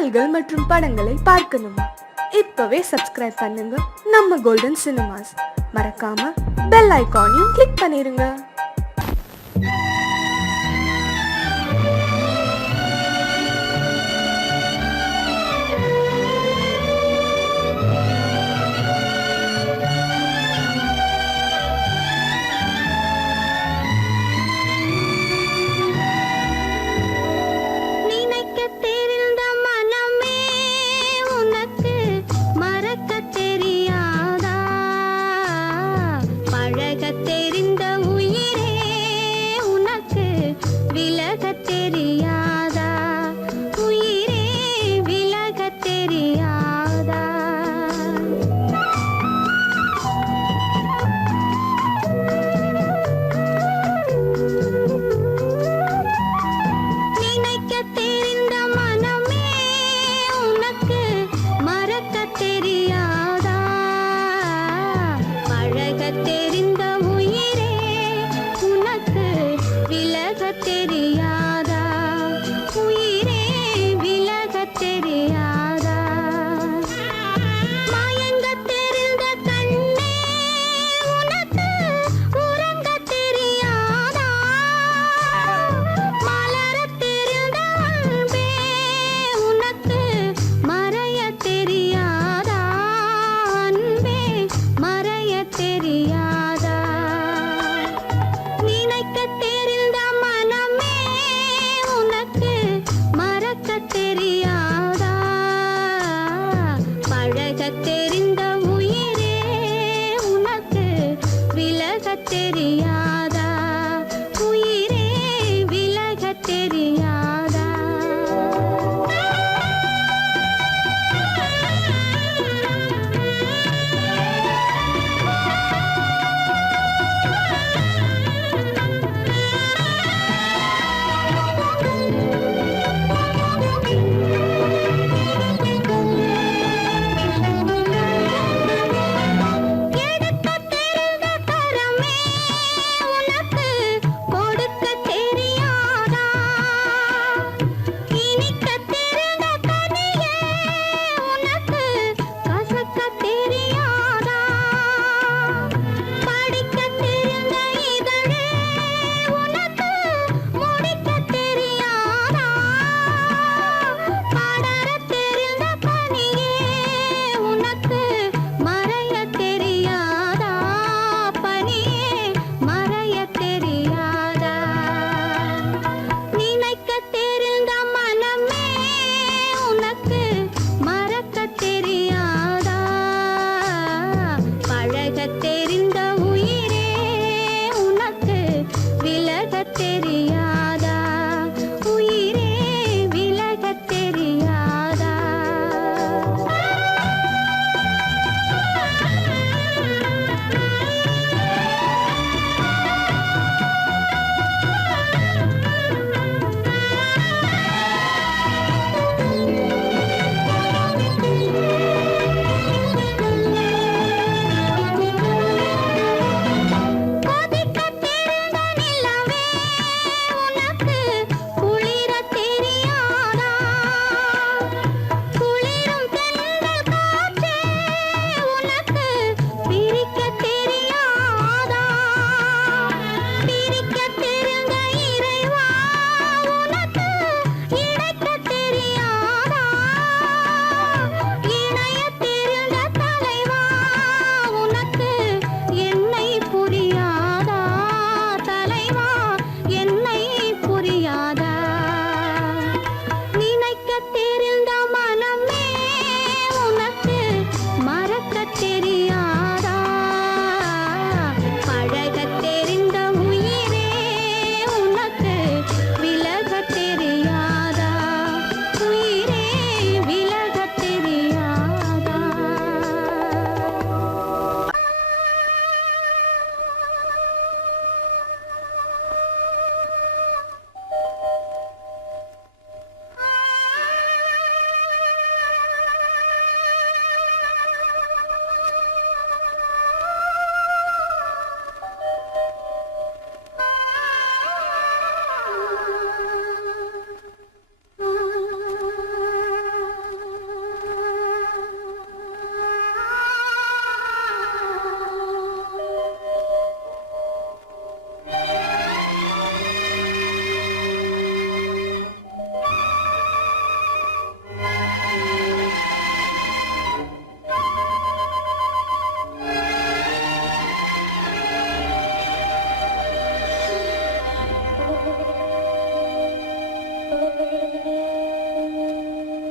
பாடல்கள் மற்றும் படங்களை பார்க்கணுமா? இப்பவே சப்ஸ்கிரைப் பண்ணுங்க நம்ம கோல்டன் சினிமாஸ். மறக்காம பெல் ஐகானையும் கிளிக் பண்ணிருங்க. தெரிந்த உயிரே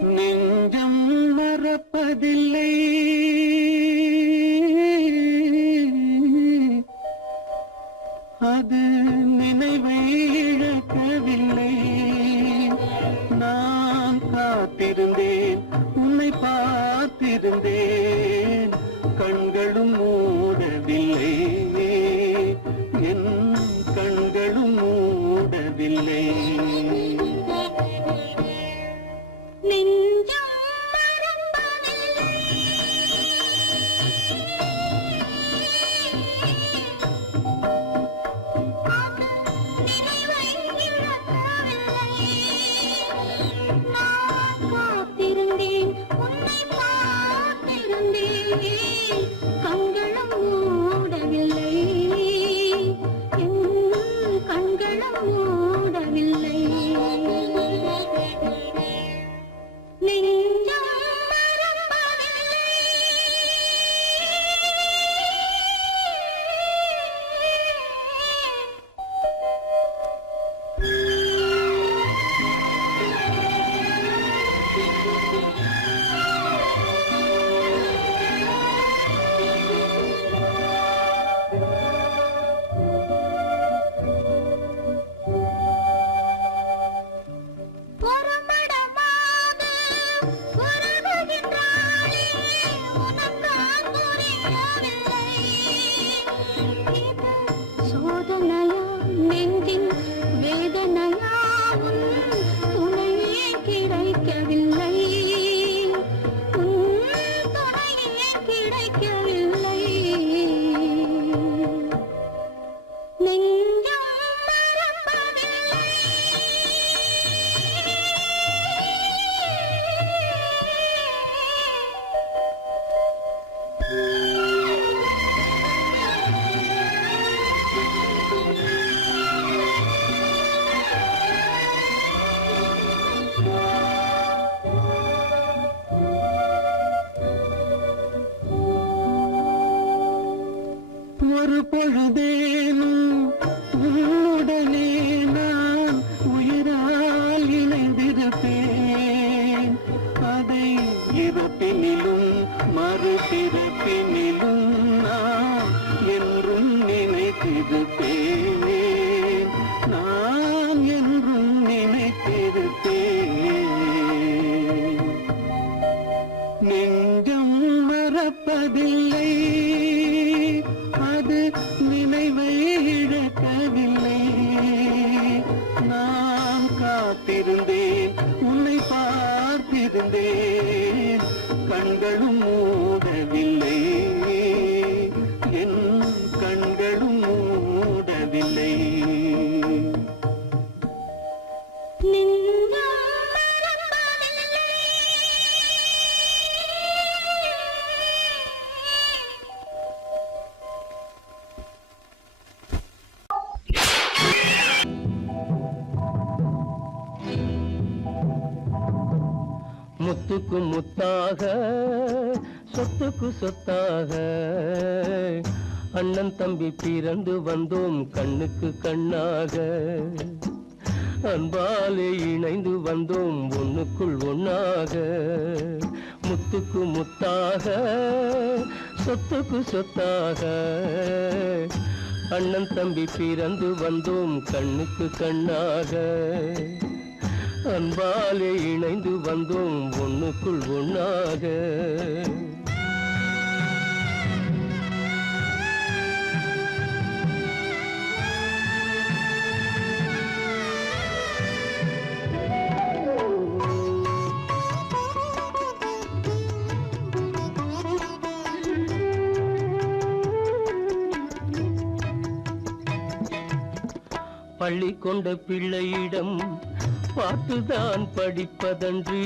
நெஞ்சம் மறப்பதில்லை, அது நினைவை இழக்கவில்லை. நான் காத்திருந்தேன், உன்னை பார்த்திருந்தேன், கண்களும் மூடவில்லை, என் கண்களும் மூடவில்லை. ஒரு பொழுதேனும் உன்னுடனே நான் உயிரால் இணைந்திருப்பேன். அதை இறப்பினிலும் மறுபிறப்பினிலும் நான் என்றும் நினைத்திருப்பேன், நான் என்றும் நினைத்திருப்பேன். நெஞ்சம் மறப்பதில்லை, அது நினைவை இழக்கவில்லை. நான் காத்திருந்தேன், உன்னை பார்த்திருந்தேன், கண்களும் மூடவில்லை, என் கண்களும் மூடவில்லை. முத்துக்கு முத்தாக, சொத்துக்கு சொத்தாக, அண்ணன் தம்பி பிறந்து வந்தோம் கண்ணுக்கு கண்ணாக. அன்பாலே இணைந்து வந்தோம் ஒண்ணுக்குள் ஒண்ணாக. முத்துக்கு முத்தாக, சொத்துக்கு சொத்தாக, அண்ணன் தம்பி பிறந்து வந்தோம் கண்ணுக்கு கண்ணாக. அன்பாலே இணைந்து வந்தோம் ஒண்ணுக்குள் ஒண்ணாக. பள்ளி கொண்ட பிள்ளையிடம் பாட்டுதான் படிப்பதன்றி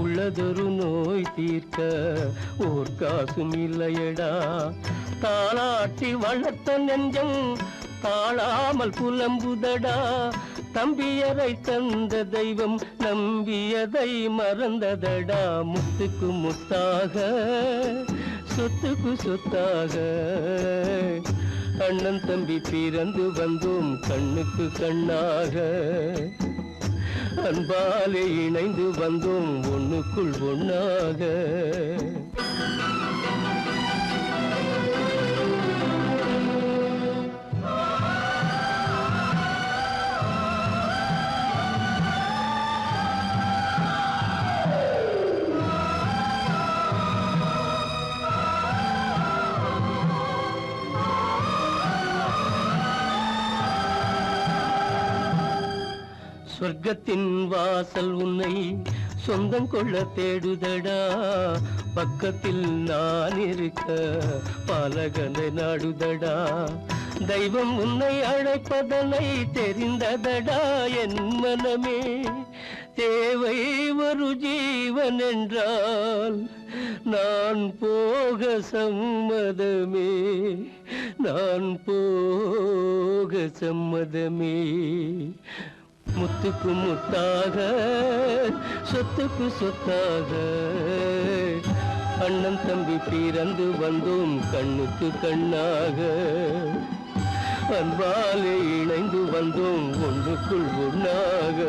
உள்ளதொரு நோய் தீர்க்க ஓர் காசும் இல்லையடா. தாளாட்டி வளர்த்த நெஞ்சம் தாழாமல் புலம்புதடா. தம்பியரை தந்த தெய்வம் நம்பியதை மறந்ததடா. முத்துக்கு முத்தாக, சொத்துக்கு சொத்தாக, அண்ணன் தம்பி பிறந்து வந்தோம் கண்ணுக்கு கண்ணாக. அன்பாலே இணைந்து வந்தோம் ஒண்ணுக்குள் ஒண்ணாக. சொர்க்கத்தின் வாசல் உன்னை சொந்தம் கொள்ள தேடுதடா, பக்கத்தில் நான் இருக்க பாலகனை நாடுதடா. தெய்வம் உன்னை அழைப்பதனை தெரிந்ததடா என் மனமே. தேவை ஒரு ஜீவன் என்றால் நான் போக சம்மதமே, நான் போக சம்மதமே. முத்துக்கு முத்தாக சொத்துக்கு சொத்தாக அண்ணன் தம்பி பிறந்து வந்தோம் கண்ணுக்கு கண்ணாக. அன்பாலே இணைந்து வந்தோம் ஒன்றுக்குள் ஒண்ணாக.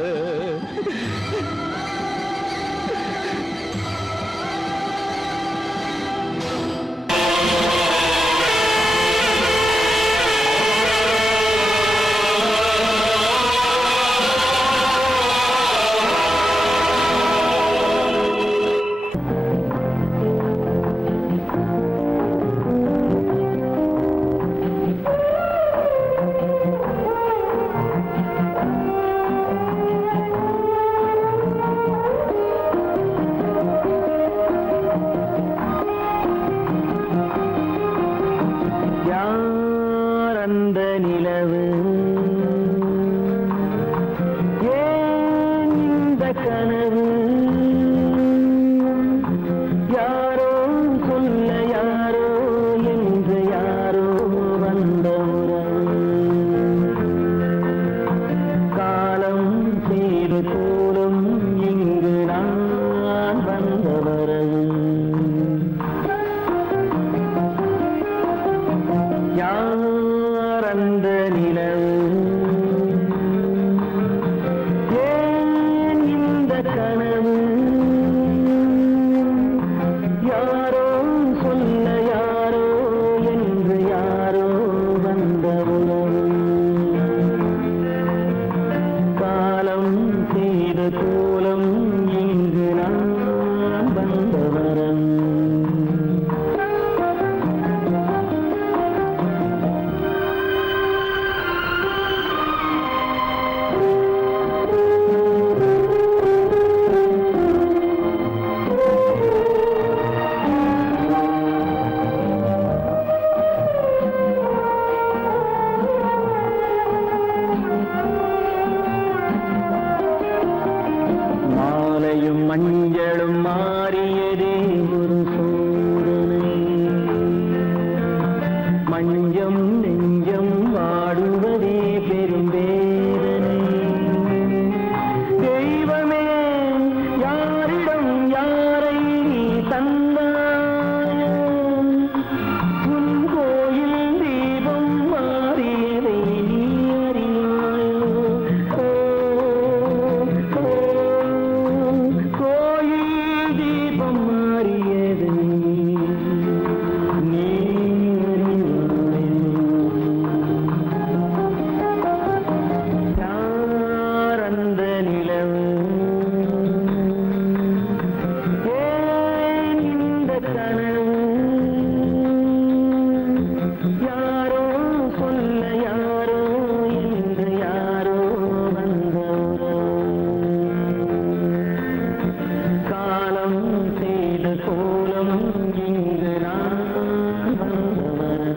மஞ்சளும் மாறியதே ஒரு சோதனை, மஞ்சம் நெஞ்சம் வாடுவதே பெரும் வேதனை. தெய்வமே யாரிடம் யாரை தந்தாயோ, உன் கோயில் தீபம் மாறியதை நீ அறியாயோ. கோயில் தீபம் மாறியதை நீ யார் அந்த நிலவு, ஏன் இந்த கனவு, யாரோ சொல்ல யாரோ என்று யாரோ வந்த காலம் செய்த கோலம் இங்கு நான் வந்தவன்.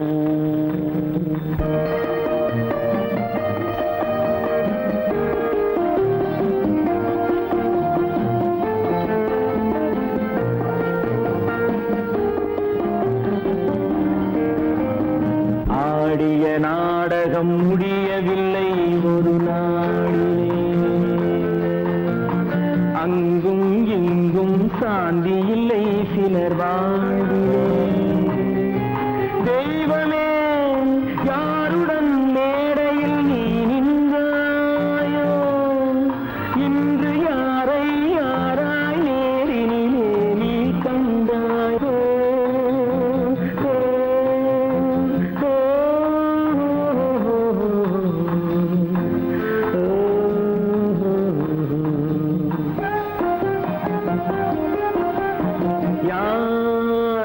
ஆடிய நாடகம் முடியவில்லை ஒரு நாளிலே, அங்கும் இங்கும் சாந்தி இல்லை சிலர் வாழ்விலே. தெய்வமே யாருடன் மேடையில் நீ நின்றாயோ, இன்று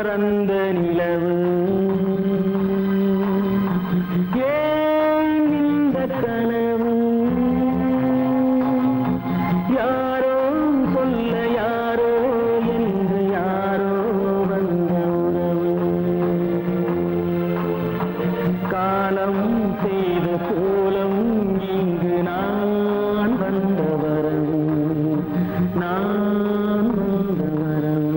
அவர் அந்த நிலவு ஏன் இந்த கனவு யாரோ சொல்ல யாரோ என்று யாரோ வந்த உறவு காலம் செய்த கோலம் இங்கு நான் வந்த வரவு நான் வந்த வரவு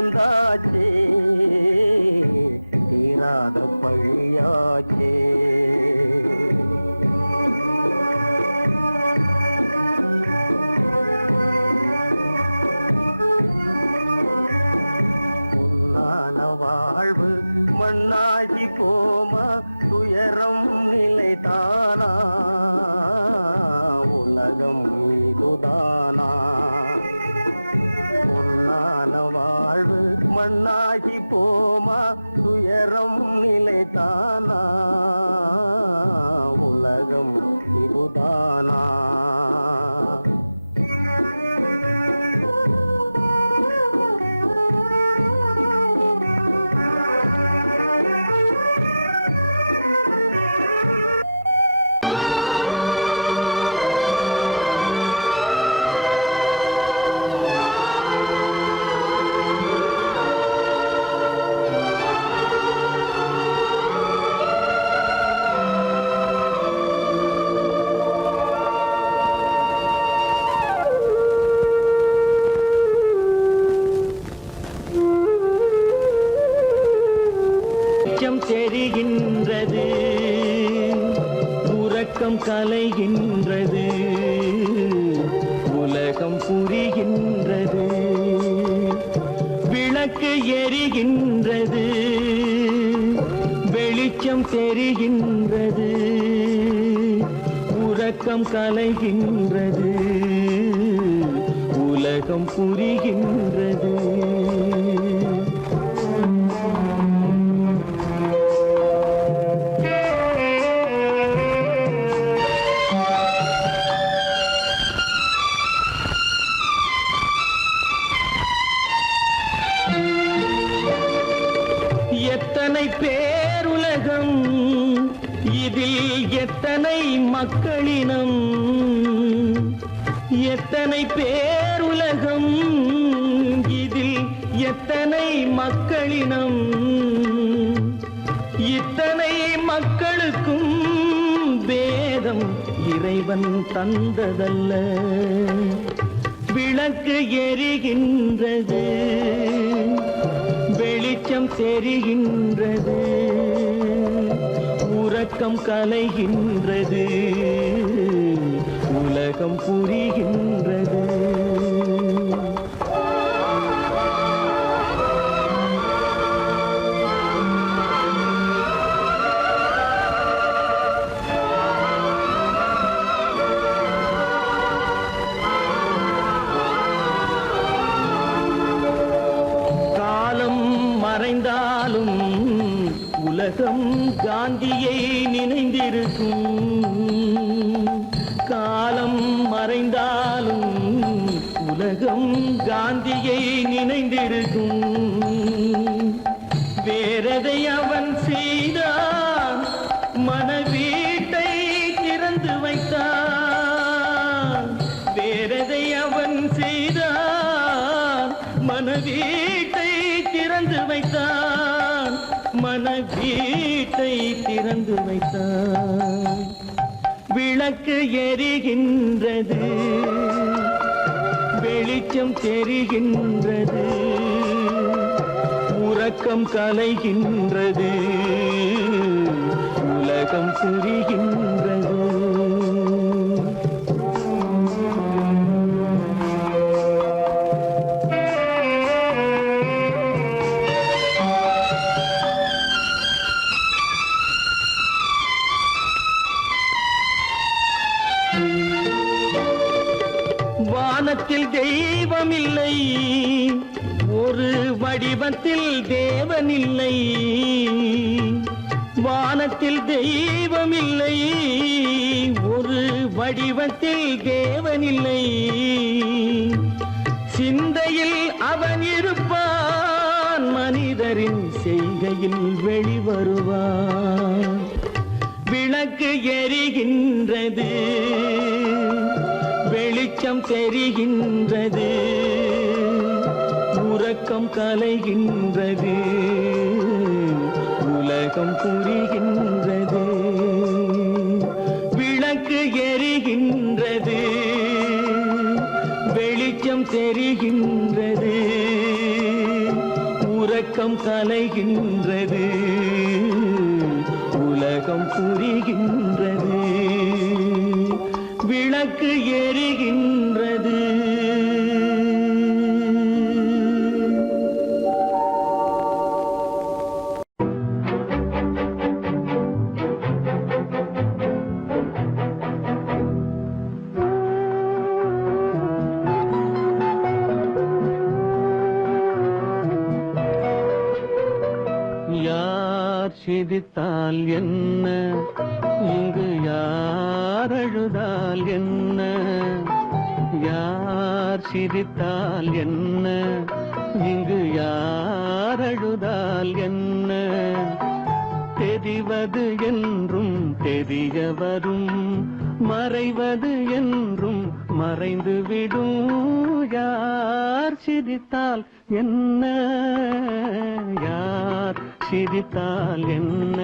வந்தாச்சே தீராத பழியாச்சே. வாழ்வு மண்ணாகி போமா துயரம் நிலைதானா உலகம் இதுதானா. பொன்னான வாழ்வு மண்ணாகி போமா துயரம் நிலைதானா உலகம் இதுதானா. தெரிகின்றது உறக்கம் கலைகின்றது உலகம் புரிகின்றது விளக்கு எரிகின்றது வெளிச்சம் தெரிகின்றது உறக்கம் கலைகின்றது உலகம் புரிகின்றது. எத்தனை பேருலகம் இதில் எத்தனை மக்களினம் எத்தனை பேருலகம் இதில் எத்தனை மக்களினம் இத்தனை மக்களுக்கும் வேதம் இறைவன் தந்ததல்ல. விளக்கு எரிகின்றது வெளிச்சம் தெரிகின்றது உறக்கம் கலைகின்றது உலகம் புரிகின்றது. மறைந்தாலும் உலகம் காந்தியை நினைந்திருக்கும். காலம் மறைந்தாலும் உலகம் காந்தியை நினைந்திருக்கும். வேறதை அவன் செய்தான் மனவீட்டை திறந்து வைத்தான். வேறதை அவன் செய்தான் மனவீட்டை திறந்து வைத்தான். மனவீட்டை திறந்து வைத்தான். விளக்கு எரிகின்றது வெளிச்சம் தெரிகின்றது உறக்கம் கலைகின்றது உலகம் புரிகின்றது. வானத்தில் தெய்வமில்லை ஒரு வடிவத்தில் தேவனில்லை. வானத்தில் தெய்வமில்லை ஒரு வடிவத்தில் தேவனில்லை. சிந்தையில் அவன் இருப்பான் மனிதரின் செய்கையில் வெளிவருவான். விளக்கு எரிகின்றது வெளிச்சம் தெரிகின்றது உறக்கம் கலைகின்றது உலகம் புரிகின்றது. விளக்கு எரிகின்றது வெளிச்சம் தெரிகின்றது வெட்கம் கலைகின்றது, உலகம் புரிகின்றது, விளக்கு எரிகின்றது. யார் சிரித்தால் என்ன, இங்கு யார் அழுதால் என்ன, யார் சிரித்தால் என்ன, இங்கு யார் அழுதால் என்ன, தெரிவது என்றும் தெரிய வரும், மறைவது என்றும் மறைந்துவிடும். யார் சிரித்தால் என்ன, யார் சிரித்தால் என்ன,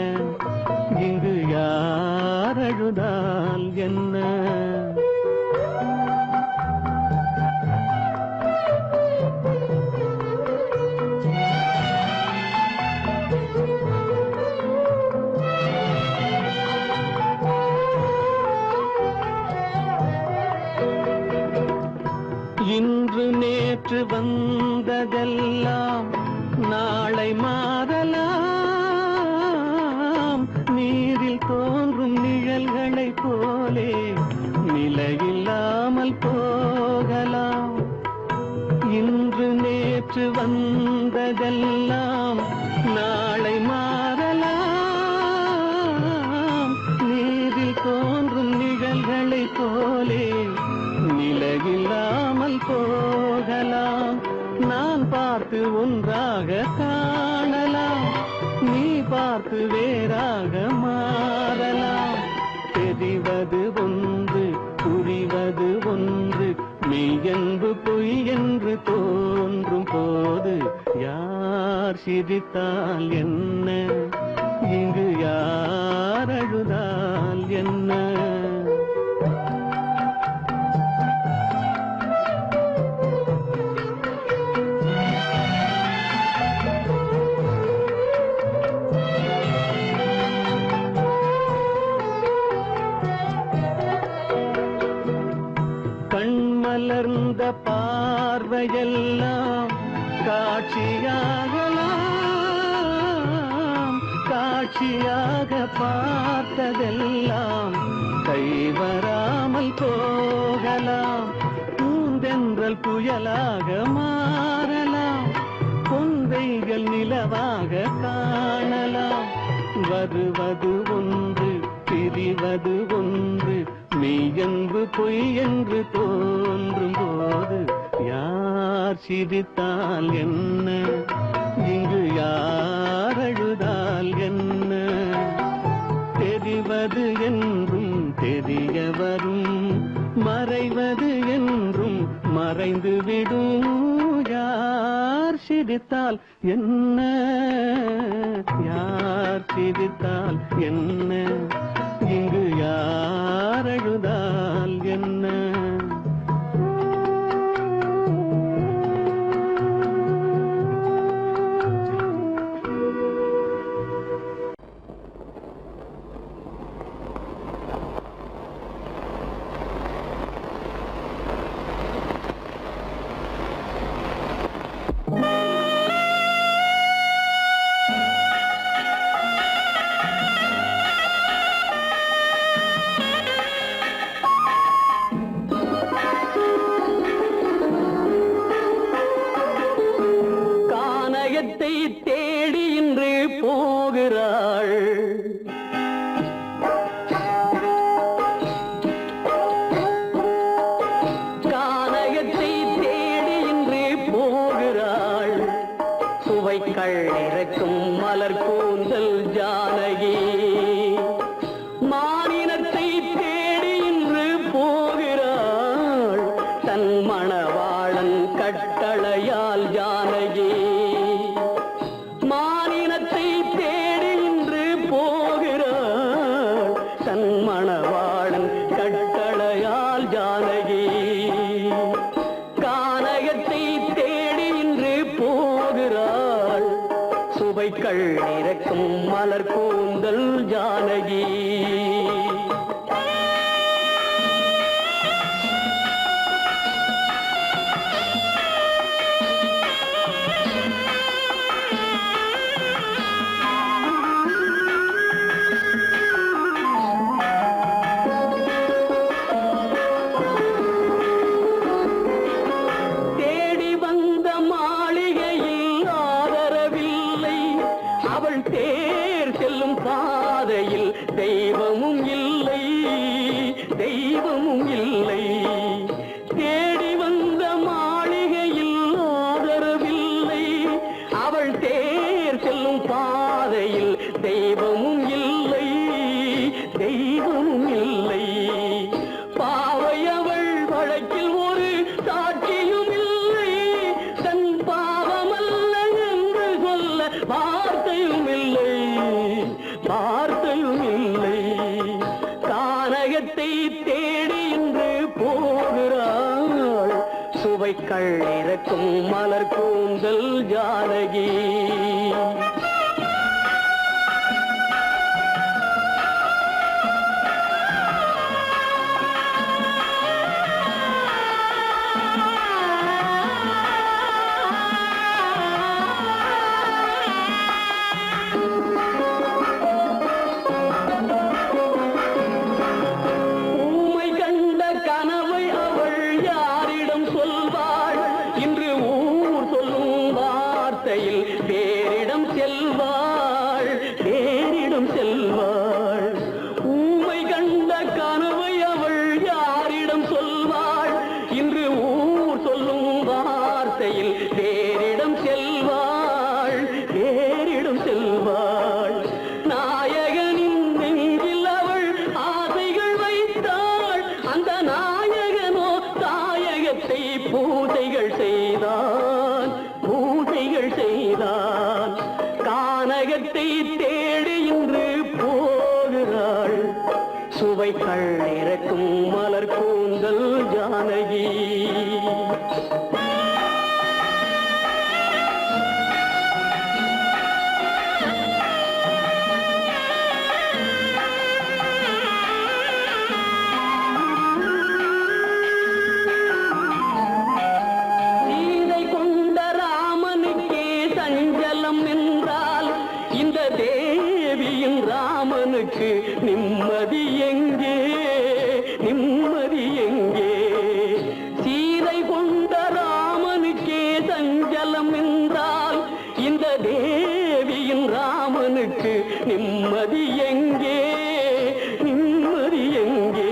இங்கு யார் அழுதால் என்ன. இன்று நேற்று வந்ததெல்லாம் நாளை மாறலாம், நீரில் தோன்றும் நிழல்களைப் போலே நிலையில்லாமல் போகலாம். இன்று நேற்று வந்ததெல்லாம் நாளை மாறலாம், நீரில் தோன்றும் நிழல்களைப் போலே நிலையில்லாமல் போகலாம். நான் பார்த்து ஒன்றாக காணலாம், நீ பார்த்து வேறாக மாறலாம். தெரிவது ஒன்று, புரிவது ஒன்று, மெய்யென்பு பொய் என்று தோன்றும் போது யார் சிரித்தால் என்ன, இங்கு யார் அழுதால் என்ன. கண்மலர்ந்த பார்வையெல்லாம் காட்சியாகலாம், காட்சியாக பார்த்ததெல்லாம் கைவராமல் போகலாம். பூந்தென்றல் புயலாக மாறலாம், கொந்தைகள் நிலவாக காணலாம். வருவது ஒன்று, பிரிவது ஒன்று, மெய்யென்பு பொய் என்று தோன்றும் போது யார் சிரித்தால் என்ன, இங்கு யார் அழுதால் என்ன. தெரிவது என்றும் தெரிய வரும், மறைவது என்றும் மறைந்துவிடும். யார் சிரித்தால் என்ன, யார் சிரித்தால் என்ன, இங்கு யார் அழுதால் என்ன. மலர் கூந்தல் ஜானகி. தேர் செல்லும் பாதையில் தெய்வமும் இல்லை, தெய்வமும் இல்லை. தேடி வந்த மாளிகையில் ஆதரவில்லை, அவள் தேர் செல்லும் பாதையில் தெய்வமும் இல்லை, தெய்வமும் இல்லை. பாவை அவள் வழக்கில் ஒரு சாட்சியும் இல்லை, தன் பாவமல்ல என்று சொல்ல வார்த்தையும் இல்லை, வார்த்தையும் இல்லை. கானகத்தை தேடி இன்று போகிறாள், சுவைக்கள் இறக்கும் மலர் கூந்தல் ஜானகி. பேரிடம் செல்வாள், பேரிடம் செல்வாள். ஊமை கண்ட கனவை அவள் யாரிடம் சொல்வாள், இன்று ஊர் சொல்லும் வார்த்தையில் பேரிடம் செல்வாள், பேரிடம் செல்வாள். நாயகனின் நெஞ்சில் அவள் ஆசைகள் வைத்தாள், அந்த நாயகனோ தாயகத்தை பூஜைகள் செய்தான், பூஜைகள் செய்தான். கானகத்தை தேடி இன்று போகிறாள், சுவைகள் இறக்கும் மலர் கூந்தல் ஜானகி. இந்த தேவியின் ராமனுக்கு நிம்மதி எங்கே, நிம்மதி எங்கே? சீதை கொண்ட ராமனுக்கே சஞ்சலம் என்றால் இந்த தேவியின் ராமனுக்கு நிம்மதி எங்கே, நிம்மதி எங்கே?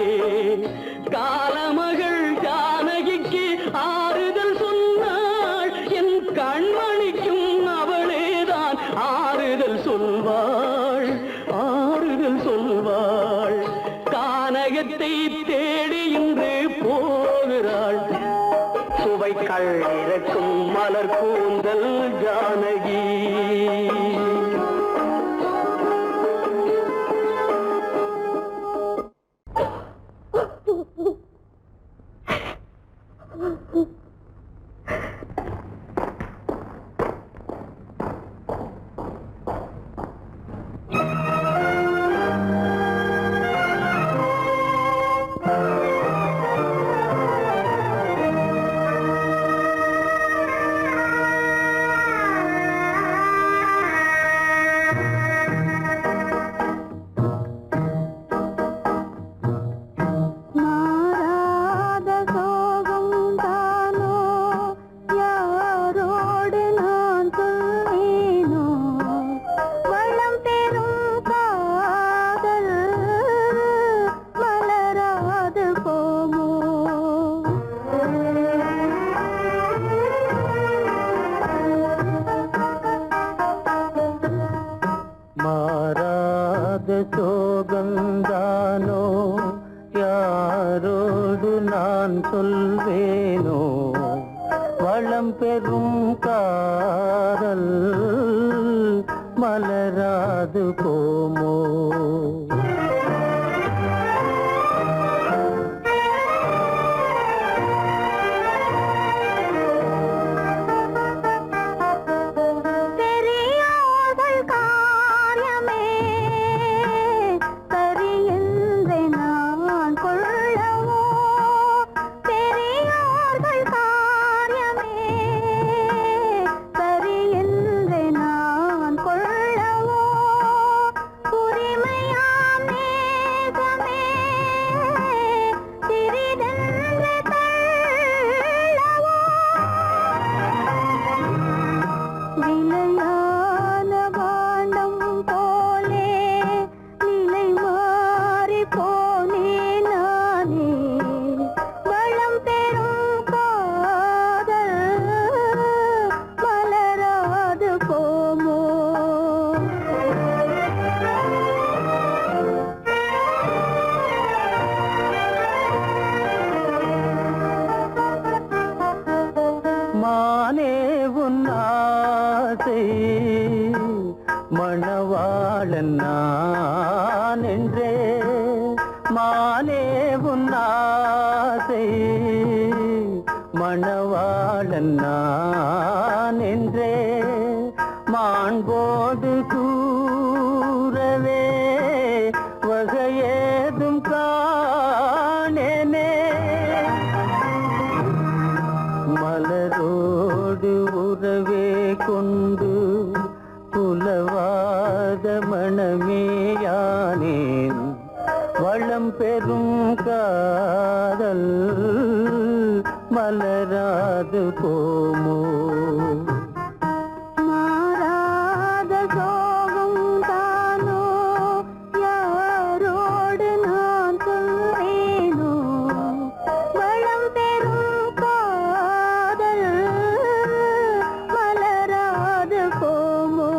காலமகள் ஜானகிக்கு ஆறுதல் சொன்னாள், என் கண்மணிக்கும் அவளேதான் ஆறுதல் சொல்வாள், ஆறுதல் சொல்வாள். கானகத்தை தேடி இன்று போகிறாள், சுவைக்கள் இறக்கும் மலர் கூந்தல் ஜானகி. சோகந்தானோ யாரோடு நான் சொல்வேனோ, வளம் பெறும் காதல் மலராது போமோ. பெரியோர்கள் காரியமே நானே உன்னாசை மணவாளன் நான் என்றே மாண்போடு கூறவே வகையேதும் காணேனே மலரோடு உறவே கொண்டு புலவாத மணமேயானேன் வளம் பெறும் காதல் மலராது போமோ மாறாத சோகம் தானோ யாரோடு நான் சொல்வேனோ வளம் பெறும் காதல் மலராது போமோ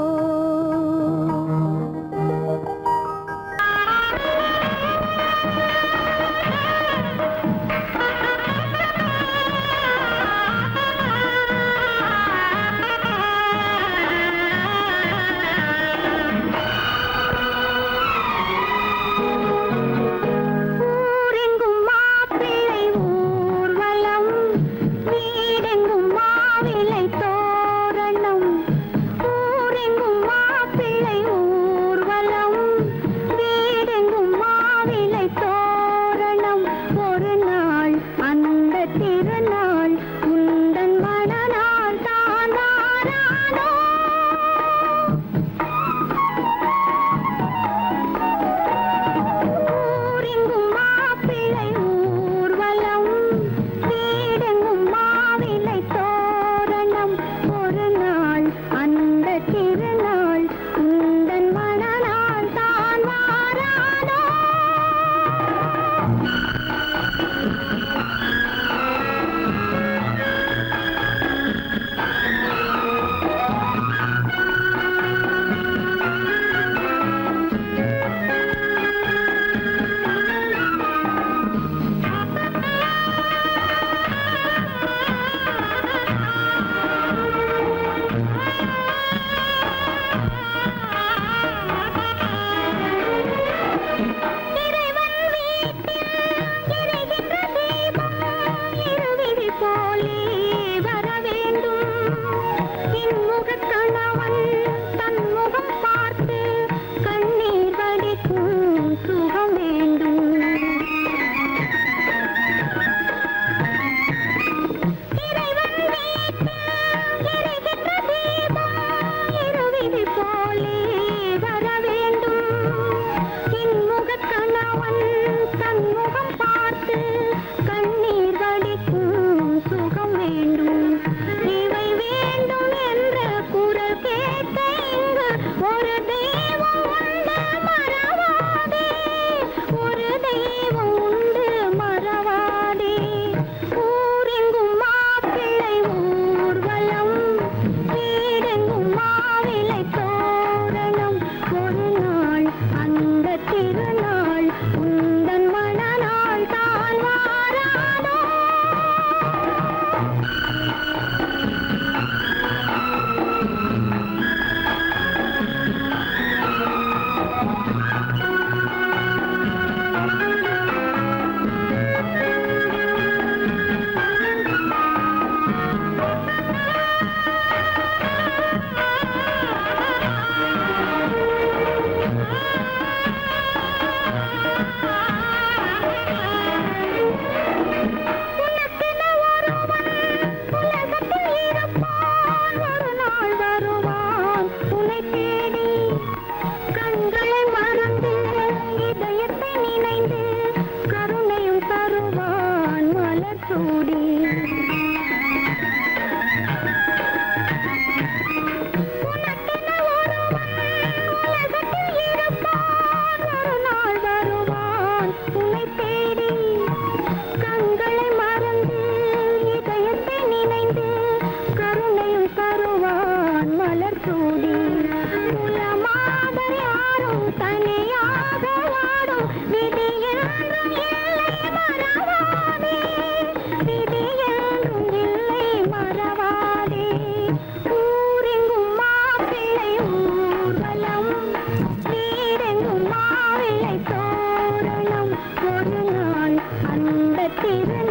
திரள்